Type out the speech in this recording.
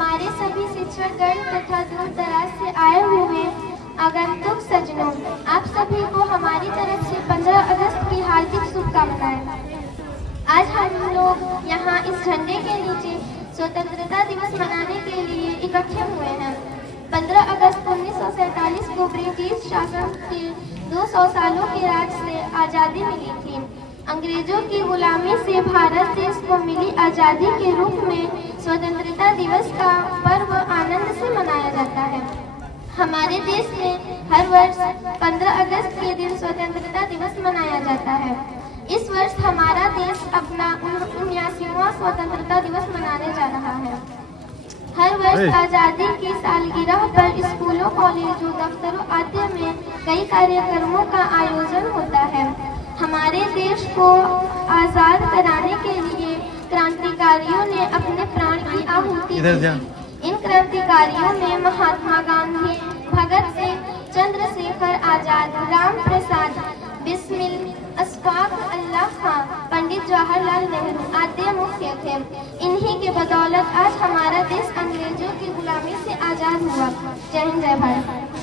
हमारे सभी शिक्षकगण तथा दूर दराज से आए हुए आगंतुक सज्जनों, आप सभी को हमारी तरफ से 15 अगस्त की हार्दिक शुभकामनाएं। आज हम लोग यहाँ इस झंडे के नीचे स्वतंत्रता दिवस मनाने के लिए इकट्ठे हुए हैं। 15 अगस्त 1947 को ब्रिटिश शासन के 200 सालों के राज से आज़ादी मिली थी। अंग्रेजों की गुलामी से भारत देश को मिली आज़ादी के रूप में स्वतंत्रता दिवस का पर्व आनंद से मनाया जाता है। हमारे देश में हर वर्ष 15 अगस्त के दिन स्वतंत्रता दिवस मनाया जाता है। इस वर्ष हमारा देश अपना 79वां स्वतंत्रता दिवस मनाने जा रहा है। हर वर्ष आज़ादी की सालगिरह पर स्कूलों, कॉलेजों, दफ्तरों आदि में कई कार्यक्रमों का आयोजन होता है। हमारे देश को आज़ाद कराने के लिए क्रांतिकारियों ने अपने प्राण की आहुति दी। इन क्रांतिकारियों में महात्मा गांधी, भगत सिंह, चंद्रशेखर आजाद, राम प्रसाद बिस्मिल, अशफाक उल्लाह खां, पंडित जवाहरलाल नेहरू आदि मुख्य थे। इन्हीं के बदौलत आज हमारा देश अंग्रेजों की गुलामी से आज़ाद हुआ। जय हिंद, जय भारत।